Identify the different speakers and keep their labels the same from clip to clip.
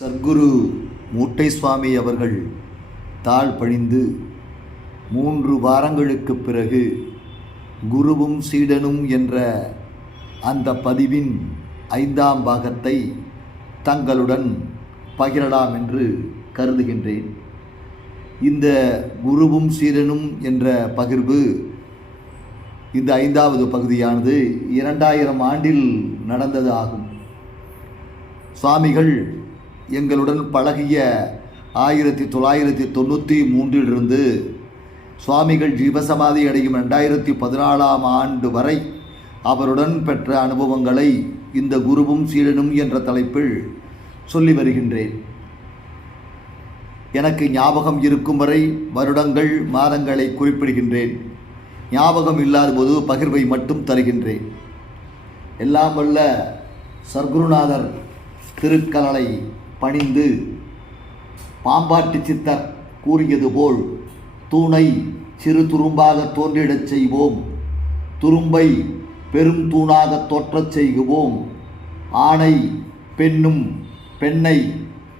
Speaker 1: சர்க்குரு மூட்டை சுவாமி அவர்கள் தாழ் பணிந்து மூன்று வாரங்களுக்குப் பிறகு குருவும் சீடனும் என்ற அந்த பதிவின் ஐந்தாம் பாகத்தை தங்களுடன் பகிரலாம் என்று கருதுகின்றேன். இந்த குருவும் சீடனும் என்ற பகிர்வு இந்த ஐந்தாவது பகுதியானது இரண்டாயிரம் ஆண்டில் நடந்தது ஆகும் சுவாமிகள் எங்களுடன் பழகிய ஆயிரத்தி தொள்ளாயிரத்தி தொண்ணூற்றி மூன்றிலிருந்து சுவாமிகள் ஜீவசமாதி அடையும் ரெண்டாயிரத்தி பதினாலாம் ஆண்டு வரை அவருடன் பெற்ற அனுபவங்களை இந்த குருவும் சீடனும் என்ற தலைப்பில் சொல்லி வருகின்றேன். எனக்கு ஞாபகம் இருக்கும் வரை வருடங்கள் மாதங்களை குறிப்பிடுகின்றேன். ஞாபகம் இல்லாத போது பகிர்வை மட்டும் தருகின்றேன். எல்லாம் வல்ல சர்க்குருநாதர் திருக்கலலை பணிந்து பாம்பாட்டு சித்தர் கூறியது போல் தூணை சிறு துரும்பாக தோன்றிடச் செய்வோம். துரும்பை பெரும் தூணாக தோற்றச் செய்குவோம். ஆணை பெண்ணும் பெண்ணை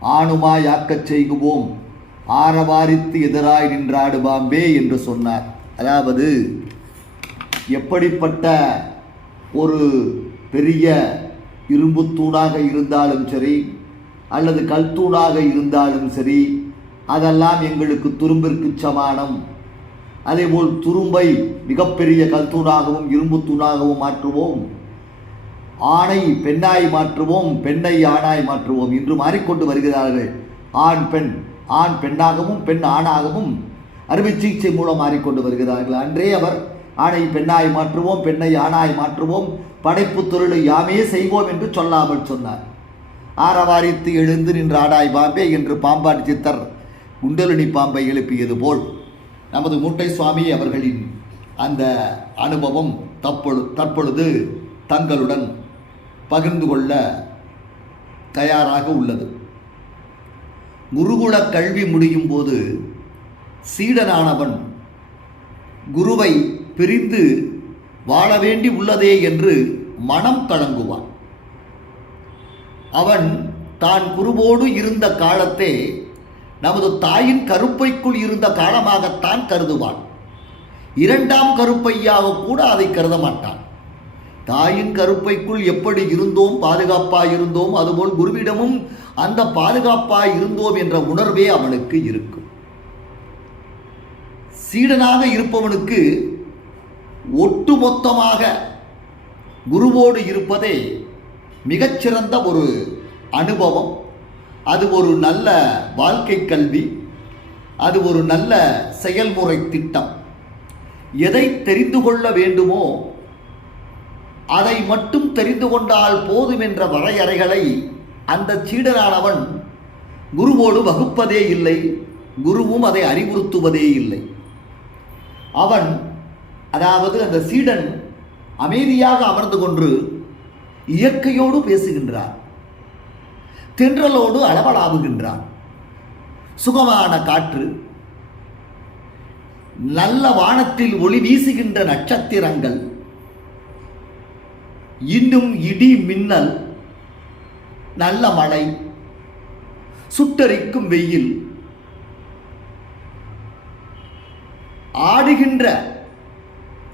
Speaker 1: ஆணுமாயாக்கச் செய்குவோம். ஆரவாரித்து எதிராய் நின்றாடு பாம்பே என்று சொன்னார். அதாவது எப்படிப்பட்ட ஒரு பெரிய இரும்பு தூணாக இருந்தாலும் சரி அல்லது கல்தூணாக இருந்தாலும் சரி அதெல்லாம் எங்களுக்கு துரும்பிற்கு சமானம். அதேபோல் துரும்பை மிகப்பெரிய கல்தூணாகவும் இரும்பு தூணாகவும் மாற்றுவோம். ஆணை பெண்ணாய் மாற்றுவோம் பெண்ணை ஆணாய் மாற்றுவோம் இன்று மாறிக்கொண்டு வருகிறார்கள். ஆண் பெண் ஆண் பெண்ணாகவும் பெண் ஆணாகவும் அறுவை சிகிச்சை மூலம் மாறிக்கொண்டு வருகிறார்கள். அன்றே அவர் ஆணை பெண்ணாய் மாற்றுவோம் பெண்ணை ஆணாய் மாற்றுவோம் படைப்பு தொழிலை யாமே செய்வோம் என்று சொல்லாமல் சொன்னார். ஆரவாரித்து எழுந்து நின்ற ஆடாய் பாம்பே என்று பாம்பாட்டி சித்தர் குண்டலினி பாம்பை எழுப்பியது போல் நமது மூட்டை சுவாமி அவர்களின் அந்த அனுபவம் தற்பொழு தற்பொழுது தங்களுடன் பகிர்ந்து கொள்ள தயாராக உள்ளது. குருகுல கல்வி முடியும் போது சீடனானவன் குருவை பிரிந்து வாழ வேண்டி உள்ளதே என்று மனம் கலங்குவான் அவன் தான் குருவோடு இருந்த காலத்தே நமது தாயின் கருப்பைக்குள் இருந்த காலமாகத்தான் கருதுவான். இரண்டாம் கருப்பையாக கூட அதை கருத மாட்டான். தாயின் கருப்பைக்குள் எப்படி இருந்தோம் பாதுகாப்பாக இருந்தோம் அதுபோல் குருவிடமும் அந்த பாதுகாப்பாக இருந்தோம் என்ற உணர்வே அவனுக்கு இருக்கும். சீடனாக இருப்பவனுக்கு ஒட்டுமொத்தமாக குருவோடு இருப்பதே மிகச்சிறந்த ஒரு அனுபவம். அது ஒரு நல்ல வாழ்க்கை கல்வி. அது ஒரு நல்ல செயல்முறை திட்டம். எதை தெரிந்து கொள்ள வேண்டுமோ அதை மட்டும் தெரிந்து கொண்டால் போதும் என்ற வரையறைகளை அந்த சீடனானவன் குருவோடு வகுப்பதே இல்லை. குருவும் அதை அறிவுறுத்துவதே இல்லை. அவன் அதாவது அந்த சீடன் அமைதியாக அமர்ந்து கொண்டு இயற்கையோடு பேசுகின்றார். தென்றலோடு அளவலாவுகின்றான் சுகமான காற்று நல்ல வானத்தில் ஒளி வீசுகின்ற நட்சத்திரங்கள் இன்னும் இடி மின்னல் நல்ல மழை சுட்டரிக்கும் வெயில் ஆடுகின்ற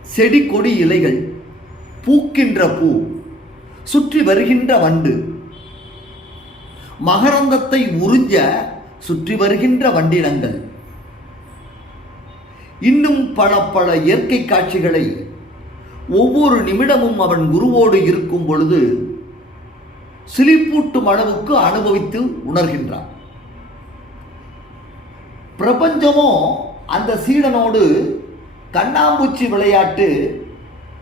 Speaker 1: செடி கொடி இலைகள் பூக்கின்ற பூ சுற்றி வருகின்ற வண்டு. மகரந்தத்தை உறிஞ்ச சுற்றி வருகின்ற வண்டினங்கள் இன்னும் பல பல இயற்கை காட்சிகளை ஒவ்வொரு நிமிடமும் அவன் குருவோடு இருக்கும் பொழுது சிலிப்பூட்டும் அளவுக்கு அனுபவித்து உணர்கின்றான். பிரபஞ்சமோ அந்த சீடனோடு கண்ணாம்பூச்சி விளையாட்டு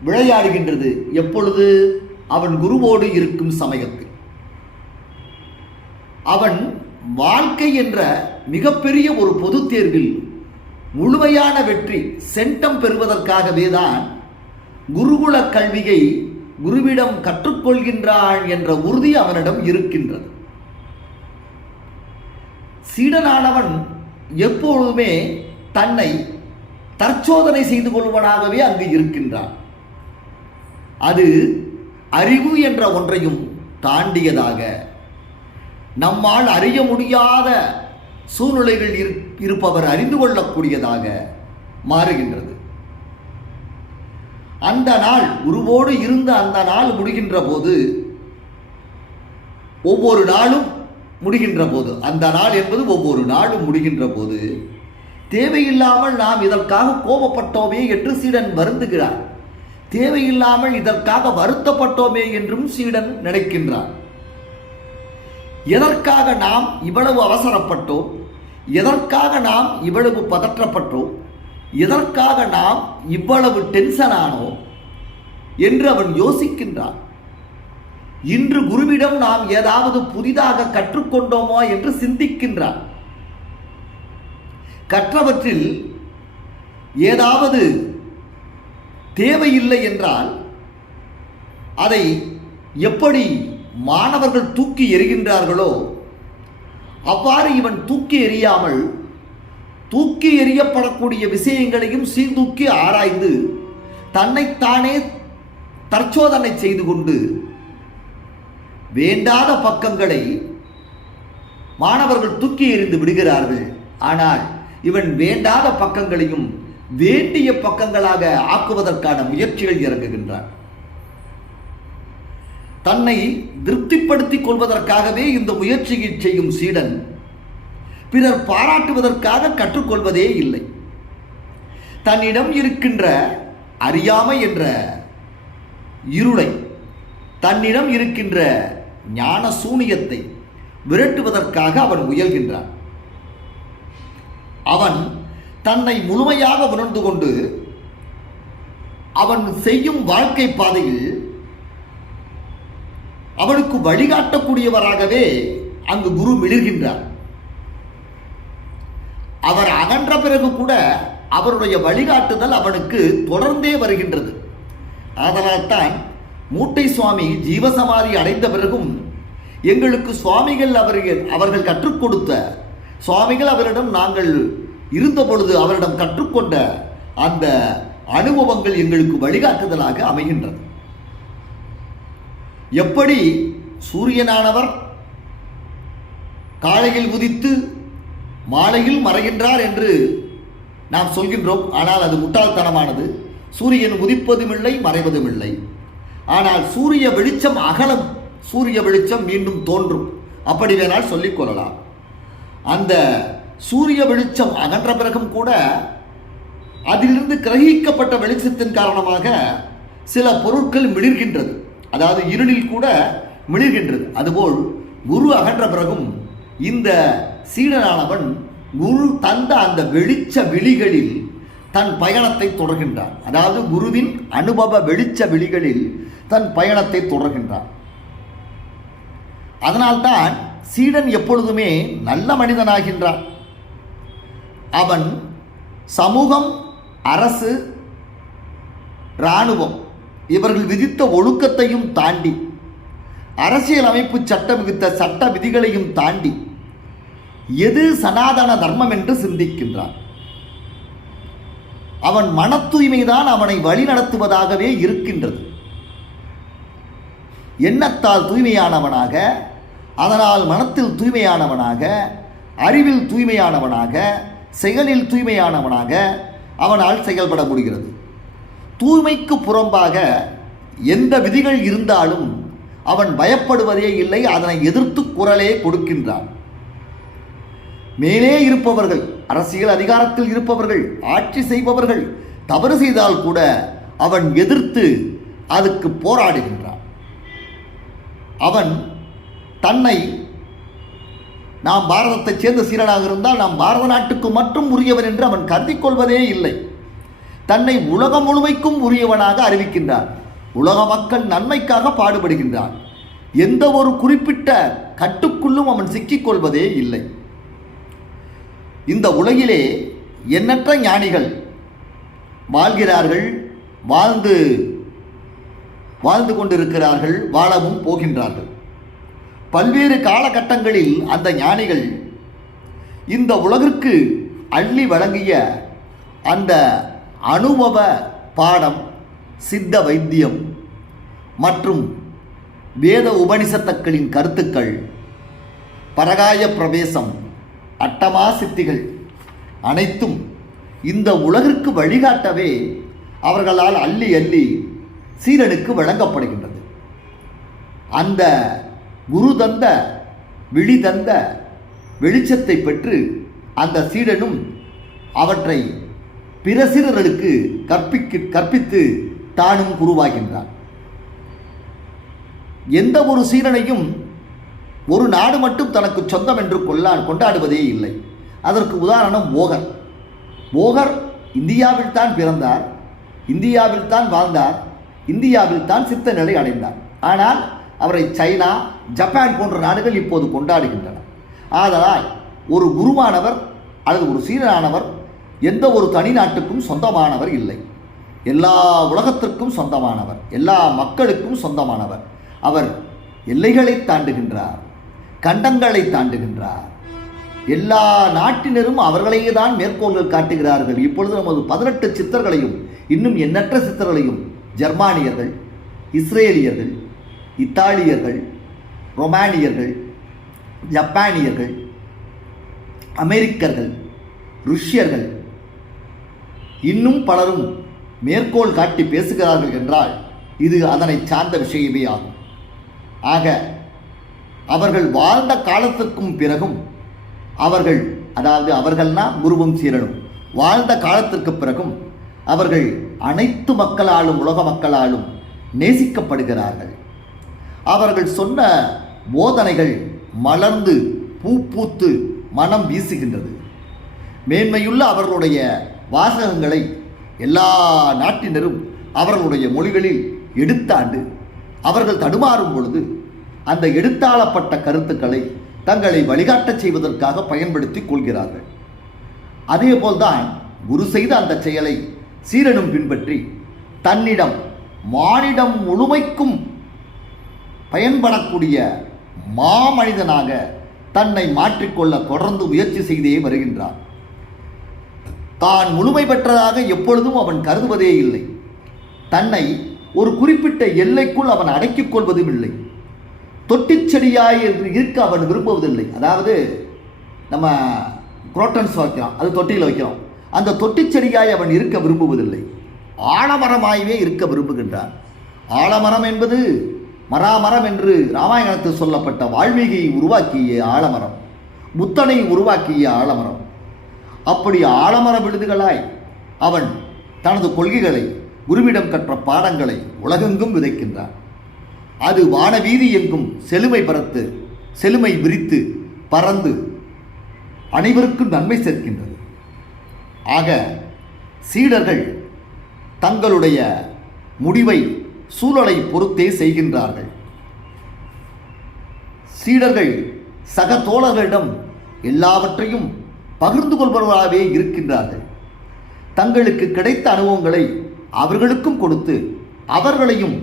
Speaker 1: விளையாடுகின்றது. எப்பொழுது? அவன் குருவோடு இருக்கும் சமயத்தில். அவன் வாழ்க்கை என்ற மிகப்பெரிய ஒரு பொது தேர்வில் முழுமையான வெற்றி சென்டம் பெறுவதற்காகவே தான் குருகுல கல்வியை குருவிடம் கற்றுக்கொள்கின்றான் என்ற உறுதி அவனிடம் இருக்கின்றது. சீடனானவன் எப்பொழுதுமே தன்னை தற்சோதனை செய்து கொள்வனாகவே அங்கு இருக்கின்றான். அது அறிவு என்ற ஒன்றையும் தாண்டியதாக நம்மால் அறிய முடியாத சூழ்நிலைகள் இரு- இருப்பவர் அறிந்து கொள்ளக்கூடியதாக மாறுகின்றது. அந்த நாள் உருவோடு இருந்த அந்த நாள் முடிகின்ற போது ஒவ்வொரு நாளும் முடிகின்ற போது அந்த நாள் என்பது ஒவ்வொரு நாளும் முடிகின்ற போது தேவையில்லாமல் நாம் இதற்காக கோபப்பட்டோமே என்று சீடன் வருந்துகிறார். தேவையில்லாமல் இதற்காக வருத்தப்பட்டோமே என்றும் சீடன் நினைக்கின்றான். எதற்காக நாம் இவ்வளவு அவசரப்பட்டோம்? எதற்காக நாம் இவ்வளவு பதற்றப்பட்டோம்? எதற்காக நாம் இவ்வளவு டென்ஷன் ஆனோம்? என்று அவன் யோசிக்கின்றான். இன்று குருவிடம் நாம் ஏதாவது புதிதாக கற்றுக்கொண்டோமோ என்று சிந்திக்கின்றான். கற்றவற்றில் ஏதாவது தேவையில்லை என்றால் அதை எப்படி மாணவர்கள் தூக்கி எறிகின்றார்களோ அவ்வாறு இவன் தூக்கி எறியாமல் தூக்கி எறியப்படக்கூடிய விஷயங்களையும் சீர்தூக்கி ஆராய்ந்து தன்னைத்தானே தற்சோதனை செய்து கொண்டு வேண்டாத பக்கங்களை மாணவர்கள் தூக்கி எறிந்து விடுகிறார்கள். ஆனால் இவன் வேண்டாத பக்கங்களையும் வேண்டிய பக்கங்களாக ஆக்குவதற்கான முயற்சிகள் இறங்குகின்றான். தன்னை திருப்திப்படுத்திக் கொள்வதற்காகவே இந்த முயற்சியை செய்யும் சீடன் பிறர் பாராட்டுவதற்காக கற்றுக்கொள்வதே இல்லை. தன்னிடம் இருக்கின்ற அறியாமை என்ற இருளை தன்னிடம் இருக்கின்ற ஞான சூனியத்தை விரட்டுவதற்காக அவன் முயல்கின்றான். அவன் தன்னை முழுமையாக உணர்ந்து கொண்டு அவன் செய்யும் வாழ்க்கை பாதையில் அவனுக்கு வழிகாட்டக்கூடியவராகவே அங்கு குரு மிளிர்கின்றார். அவர் அகன்ற பிறகு கூட அவருடைய வழிகாட்டுதல் அவனுக்கு தொடர்ந்தே வருகின்றது. அதனால்தான் மூட்டை சுவாமி ஜீவசமாதி அடைந்த பிறகும் எங்களுக்கு சுவாமிகள் அவர்கள் அவர்கள் கற்றுக் கொடுத்த சுவாமிகள் அவரிடம் நாங்கள் இருந்த பொழுது அவரிடம் கற்றுக்கொண்ட அந்த அனுபவங்கள் எங்களுக்கு வழிகாட்டுதலாக அமைகின்றது. எப்படி சூரியனானவர் காலையில் உதித்து மாலையில் மறைகின்றார் என்று நாம் சொல்கின்றோம். ஆனால் அது முட்டாள்தனமானது. சூரியன் உதிப்பதும் இல்லை மறைவதும் இல்லை ஆனால் சூரிய வெளிச்சம் அகலம் சூரிய வெளிச்சம் மீண்டும் தோன்றும். அப்படி வேணால் சொல்லிக் கொள்ளலாம். அந்த சூரிய வெளிச்சம் அகன்ற பிறகும் கூட அதிலிருந்து கிரகிக்கப்பட்ட வெளிச்சத்தின் காரணமாக சில பொருட்கள் மிளிர்கின்றது. அதாவது இருளில் கூட மிளிர்கின்றது. அதுபோல் குரு அகன்ற பிறகும் இந்த சீடனானவன் குரு தந்த அந்த வெளிச்ச விழிகளில் தன் பயணத்தை தொடர்கின்றான். அதாவது குருவின் அனுபவ வெளிச்ச விழிகளில் தன் பயணத்தை தொடர்கின்றான். அதனால்தான் சீடன் எப்பொழுதுமே நல்ல மனிதனாகின்றான். அவன் சமூகம் அரசு இராணுவம் இவர்கள் விதித்த ஒழுக்கத்தையும் தாண்டி அரசியலமைப்பு சட்டம் விதித்த சட்ட விதிகளையும் தாண்டி எது சனாதன தர்மம் என்று சிந்திக்கின்றான். அவன் மன தூய்மைதான் அவனை வழிநடத்துவதாகவே இருக்கின்றது. எண்ணத்தால் தூய்மையானவனாக அதனால் மனத்தில் தூய்மையானவனாக அறிவில் தூய்மையானவனாக செயலில் தூய்மையானவனாக அவனால் செயல்பட முடிகிறது. தூய்மைக்கு புறம்பாக எந்த விதிகள் இருந்தாலும் அவன் பயப்படுவதே இல்லை அதனை எதிர்த்து குரலே கொடுக்கின்றான். மேலே இருப்பவர்கள் அரசியல் அதிகாரத்தில் இருப்பவர்கள் ஆட்சி செய்பவர்கள் தவறு செய்தால் கூட அவன் எதிர்த்து அதுக்கு போராடுகின்றான். அவன் தன்னை நாம் பாரதத்தைச் சேர்ந்த சீரனாக இருந்தால் நாம் பாரத நாட்டுக்கு மட்டும் உரியவன் என்று அவன் கருதி கொள்வதே இல்லை. தன்னை உலகம் முழுமைக்கும் உரியவனாக அறிவிக்கின்றான். உலக மக்கள் நன்மைக்காக பாடுபடுகின்றான். எந்த ஒரு குறிப்பிட்ட கட்டுக்குள்ளும் அவன் சிக்கிக்கொள்வதே இல்லை. இந்த உலகிலே எண்ணற்ற ஞானிகள் வாழ்கிறார்கள் வாழ்ந்து வாழ்ந்து கொண்டிருக்கிறார்கள் வாழவும் போகின்றார்கள். பல்வேறு காலகட்டங்களில் அந்த ஞானிகள் இந்த உலகிற்கு அள்ளி வழங்கிய அந்த அனுபவ பாடம் சித்த வைத்தியம் மற்றும் வேத உபனிஷத்துக்களின் கருத்துக்கள் பரகாய பிரவேசம் அட்டமா சித்திகள் அனைத்தும் இந்த உலகிற்கு வழிகாட்டவே அவர்களால் அள்ளி அள்ளி சீரனுக்கு வழங்கப்படுகின்றது. அந்த குரு தந்த விழி தந்த வெளிச்சத்தை பெற்று அந்த சீடனும் அவற்றை பிற சீடர்களுக்கு கற்பிக்க கற்பித்து தானும் குருவாகின்றான். எந்த ஒரு சீடனையும் ஒரு நாடு மட்டும் தனக்கு சொந்தம் என்று கொள்ளா கொண்டாடுவதே இல்லை. அதற்கு உதாரணம் ஓகர். ஓகர் இந்தியாவில் தான் பிறந்தார் இந்தியாவில் தான் வாழ்ந்தார் இந்தியாவில் தான் சித்த நிலை அடைந்தார். ஆனால் அவரை சைனா ஜப்பான் போன்ற நாடுகள் இப்போது கொண்டாடுகின்றன. ஆதலால் ஒரு குருவானவர் அல்லது ஒரு சீரனானவர் எந்த ஒரு தனி நாட்டுக்கும் சொந்தமானவர் இல்லை. எல்லா உலகத்திற்கும் சொந்தமானவர் எல்லா மக்களுக்கும் சொந்தமானவர். அவர் எல்லைகளை தாண்டுகின்றார் கண்டங்களை தாண்டுகின்றார். எல்லா நாட்டினரும் அவர்களையே தான் மேற்கோள்கள் காட்டுகிறார்கள். இப்பொழுது நமது பதினெட்டு சித்தர்களையும் இன்னும் எண்ணற்ற சித்தர்களையும் ஜெர்மானியர்கள் இஸ்ரேலியர்கள் இத்தாலியர்கள் ரொமானியர்கள் ஜப்பானியர்கள் அமெரிக்கர்கள் ருஷ்யர்கள் இன்னும் பலரும் மேற்கோள் காட்டி பேசுகிறார்கள் என்றால் இது அதனை சார்ந்த விஷயமே ஆகும். ஆக அவர்கள் வாழ்ந்த காலத்திற்கும் பிறகும் அவர்கள் அதாவது அவர்கள்னா குருவும் சீரனும் வாழ்ந்த காலத்திற்கு பிறகும் அவர்கள் அனைத்து மக்களாலும் உலக மக்களாலும் நேசிக்கப்படுகிறார்கள். அவர்கள் சொன்ன போதனைகள் மலர்ந்து பூ பூத்து மனம் வீசுகின்றது. மேன்மையுள்ள அவர்களுடைய வாசகங்களை எல்லா நாட்டினரும் அவர்களுடைய மொழிகளில் எடுத்தாண்டு அவர்கள் தடுமாறும் பொழுது அந்த எடுத்தாளப்பட்ட கருத்துக்களை தங்களை வழிகாட்டச் செய்வதற்காக பயன்படுத்திக் கொள்கிறார்கள். அதேபோல்தான் குரு செய்த அந்த செயலை சீரனும் பின்பற்றி தன்னிடம் மானிடம் முழுமைக்கும் பயன்படக்கூடிய மாமனிதனாக தன்னை மாற்றிக்கொள்ள தொடர்ந்து முயற்சி செய்தே வருகின்றான். தான் முழுமை பெற்றதாக எப்பொழுதும் அவன் கருதுவதே இல்லை. தன்னை ஒரு குறிப்பிட்ட எல்லைக்குள் அவன் அடக்கிக் கொள்வதும் இல்லை. தொட்டிச்செடியாய் என்று இருக்க அவன் விரும்புவதில்லை. அதாவது நம்ம குரோட்டன்ஸ் வைக்கிறோம் அது தொட்டியில் வைக்கிறோம். அந்த தொட்டிச்செடியாய் அவன் இருக்க விரும்புவதில்லை. ஆலமரமாகவே இருக்க விரும்புகின்றான். ஆலமரம் என்பது மராமரம் என்று ராமாயணத்தில் சொல்லப்பட்ட வால்மீகியை உருவாக்கிய ஆலமரம் புத்தனை உருவாக்கிய ஆலமரம். அப்படி ஆலமர விடுதுகளாய் அவன் தனது கொள்கைகளை குருவிடம் கற்ற பாடங்களை உலகெங்கும் விதைக்கின்றான். அது வானவீதி எங்கும் செழுமை பரத்து செழுமை விரித்து பறந்து அனைவருக்கும் நன்மை சேர்க்கின்றது. ஆக சீடர்கள் தங்களுடைய முடிவை சூழலை பொறுத்தே செய்கின்றார்கள். சீடர்கள் சக தோழர்களிடம் எல்லாவற்றையும் பகிர்ந்து கொள்பவர்களாகவே இருக்கின்றார்கள். தங்களுக்கு கிடைத்த அனுபவங்களை அவர்களுக்கும் கொடுத்து அவர்களையும்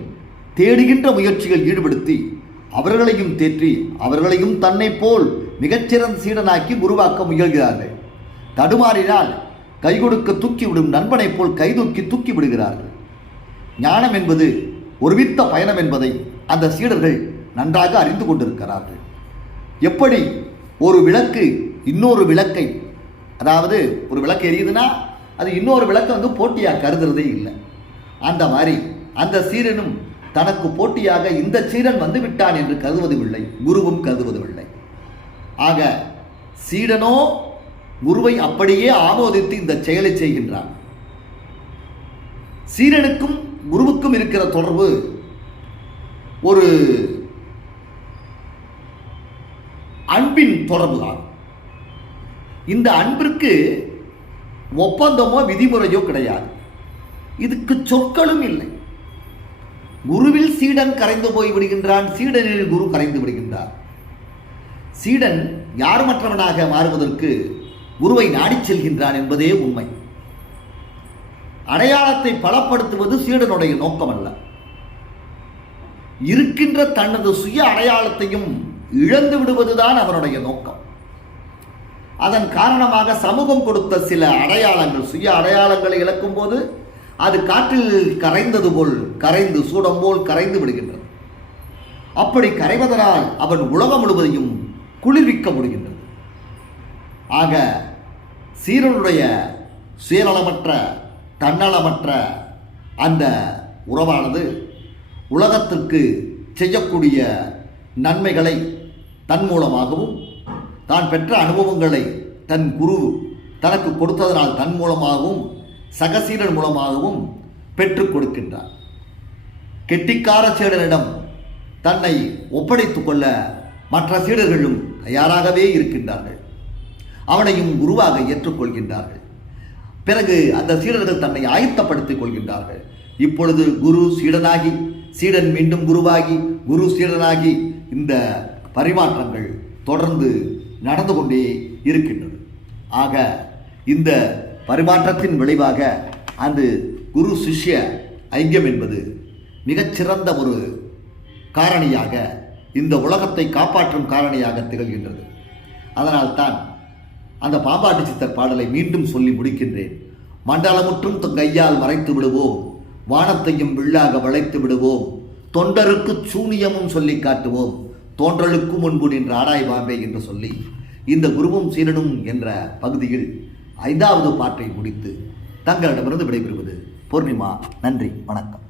Speaker 1: தேடுகின்ற முயற்சிகள் ஈடுபடுத்தி அவர்களையும் தேற்றி அவர்களையும் தன்னை போல் மிகச்சிறந்த சீடனாக்கி உருவாக்க முயல்கிறார்கள். தடுமாறினால் கை கொடுக்க தூக்கிவிடும் நண்பனைப் போல் கைதூக்கி தூக்கி விடுகிறார்கள் ஞானம் என்பது ஒருமித்த பயணம் என்பதை அந்த சீடர்கள் நன்றாக அறிந்து கொண்டிருக்கிறார்கள். எப்படி ஒரு விளக்கு இன்னொரு விளக்கை அதாவது ஒரு விளக்கு எரியுதுன்னா அது இன்னொரு விளக்கை வந்து போட்டியாக கருதுறதே இல்லை. அந்த மாதிரி அந்த சீரனும் தனக்கு போட்டியாக இந்த சீரன் வந்து விட்டான் என்று கருதுவதுமில்லை குருவும் கருதுவதுமில்லை. ஆக சீடனோ குருவை அப்படியே ஆமோதித்து இந்த செயலை செய்கின்றான். சீரனுக்கும் குருவுக்கும் இருக்கிற தொடர்பு ஒரு அன்பின் தொடர்பு தான். இந்த அன்பிற்கு ஒப்பந்தமோ விதிமுறையோ கிடையாது. இதுக்கு சொற்களும் இல்லை. குருவில் சீடன் கரைந்து போய் விடுகின்றான் சீடனில் குரு கரைந்து விடுகின்றார். சீடன் யார் மற்றவனாக மாறுவதற்கு குருவை நாடிச் செல்கின்றான் என்பதே உண்மை. அடையாளத்தை பலப்படுத்துவது சீடனுடைய நோக்கம் அல்ல இருக்கின்ற தனது சுய அடையாளத்தையும் இழந்து விடுவதுதான் அவனுடைய நோக்கம். அதன் காரணமாக சமூகம் கொடுத்த சில அடையாளங்கள் சுய அடையாளங்களை இழக்கும் போது அது காற்றில் கரைந்தது போல் கரைந்து சூடம் போல் கரைந்து விடுகின்றது. அப்படி கரைவதனால் அவன் உலகம் முழுவதையும் குளிர்விக்க முடிகின்றது. ஆக சீரனுடைய சுயநலமற்ற தன்னலமற்ற அந்த உறவானது உலகத்திற்கு செய்யக்கூடிய நன்மைகளை தன் மூலமாகவும் தான் பெற்ற அனுபவங்களை தன் குரு தனக்கு கொடுத்ததனால் தன் மூலமாகவும் சகசீரன் மூலமாகவும் பெற்றுக் கொடுக்கின்றார். கெட்டிக்கார சீடனிடம் தன்னை ஒப்படைத்துக் கொள்ள மற்ற சீடர்களும் தயாராகவே இருக்கின்றார்கள். அவனையும் குருவாக ஏற்றுக்கொள்கின்றார்கள். பிறகு அந்த சீடர்கள் தன்னை ஆயத்தப்படுத்திக் கொள்கின்றார்கள். இப்பொழுது குரு சீடனாகி சீடன் மீண்டும் குருவாகி குரு சீடனாகி இந்த பரிமாற்றங்கள் தொடர்ந்து நடந்து கொண்டே இருக்கின்றது. ஆக இந்த பரிமாற்றத்தின் விளைவாக அந்த குரு சிஷ்ய ஐக்கியம் என்பது மிகச்சிறந்த ஒரு காரணியாக இந்த உலகத்தை காப்பாற்றும் காரணியாக திகழ்கின்றது. அதனால்தான் அந்த பாம்பாட்டி சித்தர் பாடலை மீண்டும் சொல்லி முடிக்கின்றேன். மண்டலமுற்றும் தன் கையால் மறைத்து விடுவோம். வானத்தையும் வில்லாக வளைத்து விடுவோம். தொண்டருக்கு சூனியமும் சொல்லி காட்டுவோம். தோன்றலுக்கு முன்பு நின்ற ஆடாய் பாம்பே என்று சொல்லி இந்த குருவும் சீரனும் என்ற பகுதியில் ஐந்தாவது பாட்டை முடித்து தங்களிடமிருந்து விடைபெறுவது. பூர்ணிமா நன்றி வணக்கம்.